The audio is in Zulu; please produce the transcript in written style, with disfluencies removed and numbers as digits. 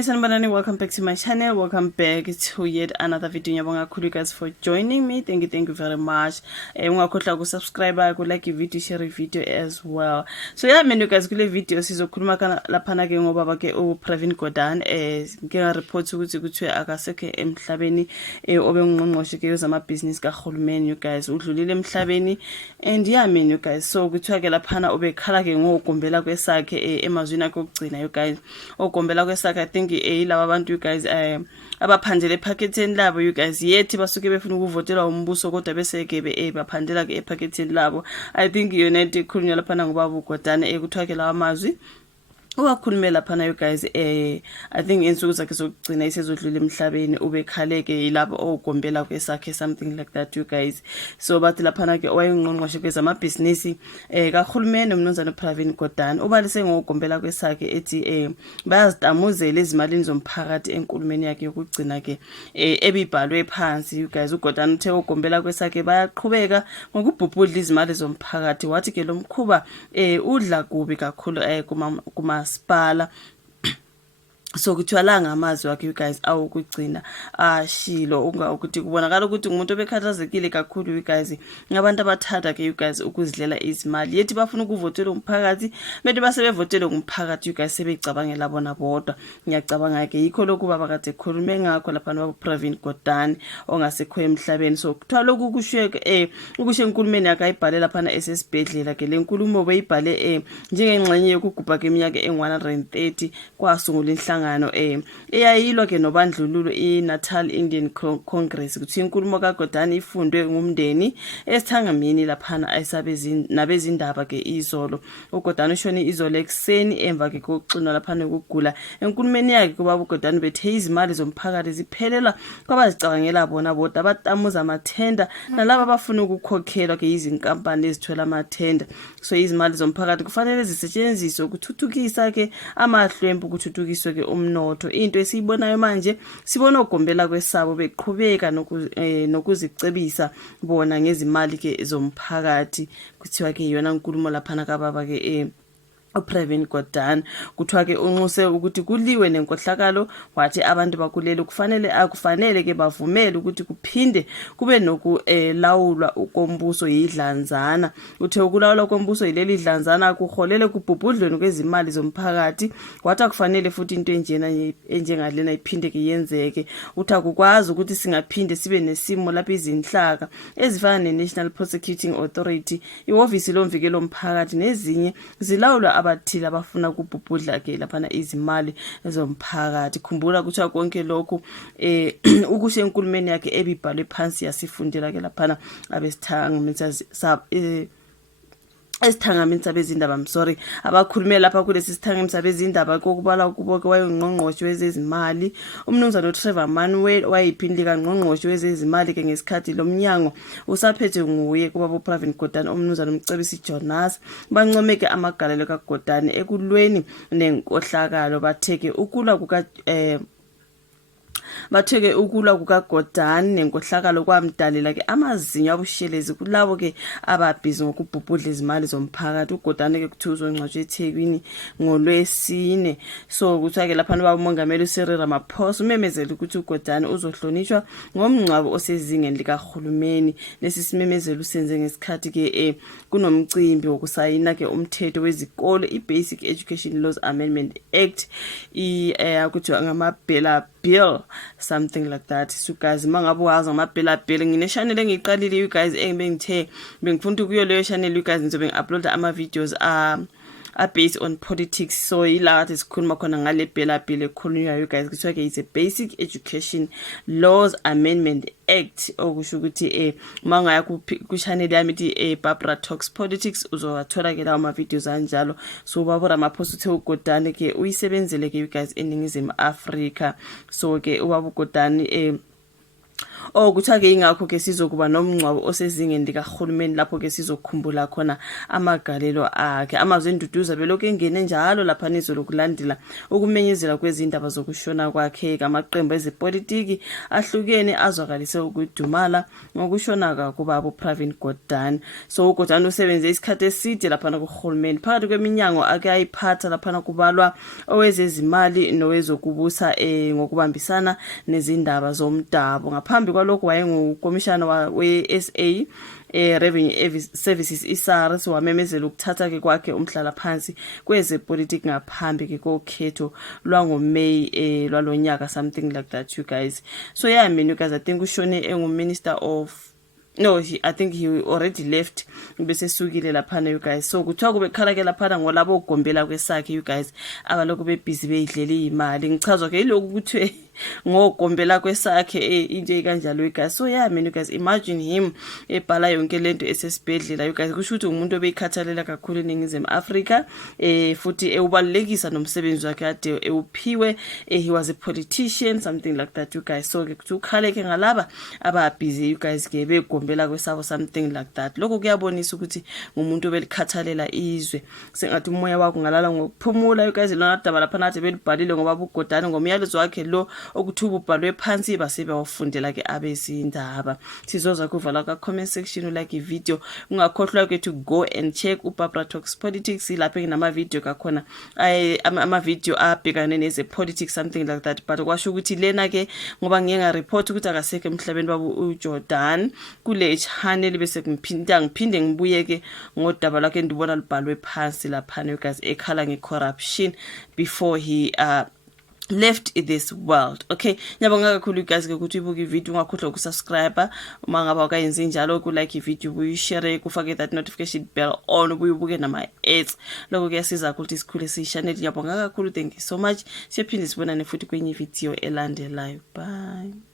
Sanibonani, welcome back to my channel. Welcome back to yet another video. Ngiyabonga kakhulu guys for joining me. Thank you very much. Ungakhohlwa ku subscribe, ku like video, share video as well. So yeah, menu guys, kule video sizokhuluma laphana ke ngobaba ke uPravin Gordhan ngeke report ukuthi kuthiwe akasekho emhlabeni obengqongqoshe ke zama business kaHulumeni you guys udlulile emhlabeni and yeah menu guys so kuthiwa ke laphana ubekhala ke ngokugombela kwesakhe emazwini akugcina you guys ogombela kwesakhe I think laba abantu you guys abaphandele ephaketheni labo you guys yethi basuke befuna ukuvotela umbuso kodwa bese ke baphandela ke ephaketheni labo I think yona ikhulunywa laphana ngobaba uGordhan kuthiwa ke lawa amazwi uwakhulumela laphana you guys I think insuku zakhe zokugcina isezodlula emhlabeni ubekhaleke yilabo ogombela kwesakhe something like that you guys so bathi laphana ke wayengqongqoshe kwezama business kaHulumeni umnumzana uPravin Gordhan ubalise ngogombela kwesakhe ethi bayazitamuzela izimalini zomphakathi enkulumeni yakhe yokugcina ke ebibhalwe phansi you guys uGordhan uthe ugombela kwesakhe bayaqhubeka ngokubhubhudla izimali zomphakathi wathi ke lo mkhuba udla kubi kakhulu kuma spala so kuthiwala ngamazwi wakhe you guys awukugcina ashilo ukuthi kubonakala ukuthi umuntu obekhathazekile kakhulu you guys ngabantu abathanda ke you guys ukuzidlela izimali yethi bafuna ukuvotela umphakathi bede basebevotela umphakathi you guys sebecabangela bona bodwa ngiyacabanga ke yikho lokhu baba kade ekhulume ngakho lapha noPravin Gordhan ongasekho emhlabeni so kuthiwa lokhu kushiye ukushe enkulumeni yakhe ayibhalela phana esesibhedlela ke lenkulumo beyibhale njengengxenye yokugubha kweminyaka e130 kwasungula inhlangano eyayilwa ke nobandlululo iNatal Indian Congress kuthi inkulumo kaGordhan ifundwe ngumndeni esithangamini laphana ayisabezini nabezindaba ke izolo uGordhan ushone izolo ekseni emva ke kokuxinwa laphana ukugula enkulumeni yakhe kuba uGordhan bethe izimali zomphakathi ziphelela kwabazicabangela bona bodwa abatamuza amathenda nalabo abafuna ukukhokhelwa ke izinkampani ezithola amathenda so izimali zomphakathi kufanele zisetshenziswe ukuthuthukisa ke amahlwempu ukuthuthukiswe ke umnotho into esiyibonayo manje sibona ugombela kwesabo beqhubeka nokuzicebisa bona ngezimali ke zomphakathi kuthiwa ke yona inkulumo laphana kababa ke uPravin Gordhan kuthiwa ke unxuse ukuthi kuliwe nenkohlakalo wathi abantu bakulelo akufanele ke bavumele ukuthi kuphinde kube nokulawulwa ukombuso yidlanzana uthe ukulawulwa kombuso yileli dlanzana kuholele kubhubhudlweni kwezimali zomphakathi wathi akufanele futhi into enjengalena iphinde ke yenzeke uthi akukwazi ukuthi singaphinde sibe nesimo lapha izinhlaka ezifana neNational Prosecuting Authority ihhovisi lomvikelo omphakathi nezinye zilawulwa abathile abafuna ukubhubhudla ke laphana izimali zomphakathi khumbula ukuthi konke lokhu ukushe enkulumeni yakhe ebibhalwe phansi yasifundela ke laphana esithangamini sabezindaba abakhulumela lapha kulesi sithangamini sabezindaba kokubala ukuboke wayengqongqoshe wezezimali umnumzana uTrevor Manuel wayiphindile kangqongqoshe wezezimali ke ngesikhathi lomnyango usaphethe nguye kuba uPravin Gordhan umnumzana umcebisi Jonas bancomeke amagalelo kaGordhan ekulweni nenkohlakalo batheke ukulwa kukaGordhan nenkohlakalo kwamdalela ke amazinyo abushelezi kulabo ke ababhizi ngokubhubhudla izimali zomphakathi uGordhan ke kuthuzwe ngcwatshwe eThekwini ngoLwesine so kuthiwa ke lapha umongameli uCyril Ramaphosa umemezela ukuthi uGordhan uzohlonishwa ngomngcwabo osezingeni likaHulumeni lesi simemezelo usenze ngesikhathi ke kunomcimbi wokusayina ke umthetho wezikole iBasic Education Laws Amendment Act kuthiwa ngamabhela bill something like that so guys mangabe wazi amabhela bill ngine channel engiqalile you guys bengifuna ukuyo leyo channel you guys ngizobe ngiuploada ama videos based on politics so ila sikhuluma khona ngale bhela bill ekhulunywa you guys kuthiwa ke it's a Basic Education Laws Amendment Act okusho ukuthi mangaya ku channel yami ithi Barbara Talks Politics uzowathola ke lawo ama videos anjalo so baba Ramaphosa uthe uGordhan ke uyisebenzele ke you guys eningizimu Africa so ke ubaba uGordhan kuthiwa ke ingakho ke sizokuba nomngcwabo osezingeni likahulumeni lapho ke sizokhumbula khona amagalelo akhe. Amazwi enduduza belokhu engene njalo lapha nizokulandela ukumenyezela kwezindaba zokushona kwakhe. Amaqembu ezepolitiki ahlukene azwakalise ukudumala ngokushona kubaba uPravin Gordhan. So uGordhan usebenze isikhathi eside lapha kuhulumeni. Phakathi kweminyango akayiphatha lapha kubalwa owezezimali nowezokubusa ngokubambisana nezindaba zomdabu. Ngaphambi kwalokho wayengukomishana we-SA Revenue Services iSARS. Wamemezela ukuthatha ke kwakhe umhlala phansi kwezepolitiki ngaphambi ke kokhetho lwangoMay lwalonyaka, something like that, you guys. So yeah, I mean, you guys, I think ushone enguminister of I think he already left bese sukile laphana, you guys. So kuthiwa kube khala ke laphana ngolabo ugombela kwesakhe, you guys, abaloko bebhizi beyidlela imali. Ngichazwa ke lokhu ukuthi ngogombela kwesakhe into kanjalo, you guys. So yeah, I mean, you guys, imagine him ebhala yonke lento esesibhedlela, you guys. Kusho ukuthi umuntu obeyikhathalela kakhulu eNingizimu Afrika futhi ubalekisa nomsebenzi wakhe ade ewuphiwe. He was a politician, something like that, you guys. So ke kuthi ukhale ke ngalaba ababhizi, you guys, ke begombela kwesabo, something like that. Lokho kuyabonisa ukuthi umuntu obelikhathalela izwe. Sengathi umoya wakho ngalala ngokuphumula, you guys. Lona daba lapha nathi belibhalile ngoba uGordhan ngomyalezo wakhe lo okuthi ubhalwe phansi basebe wafundela ke abezindaba. Sizoza kuvala ka comment section like ivideo. Ungakhohlwa ke to go and check uBarbara Talks Politics. Lapha nginama video kakhona ama video abhekane neze politics, something like that. But kwasho ukuthi lena ke ngoba ngeke ngareport ukuthi akasekho emhlabeni babo uJordan kule channel, bese ngiphinde ngibuye ke ngodaba lakhe endibona libhalwe phansi lapha, you guys, ekhala ngecorruption before he left this world. Okay, ngiyabonga kakhulu you guys ke ukuthi ubuka ivideo. Ungakhohlwa ukusubscribe uma ngabe akayenzi njalo, ku like ivideo, uyishare, kufake that notification bell on, ubuke nama ads. Lokho kuyasiza ukuthi sikhule siyishane. Ngiyabonga kakhulu, thank you so much. Siyaphinde sibonane futhi kwenye video elandelayo. Bye.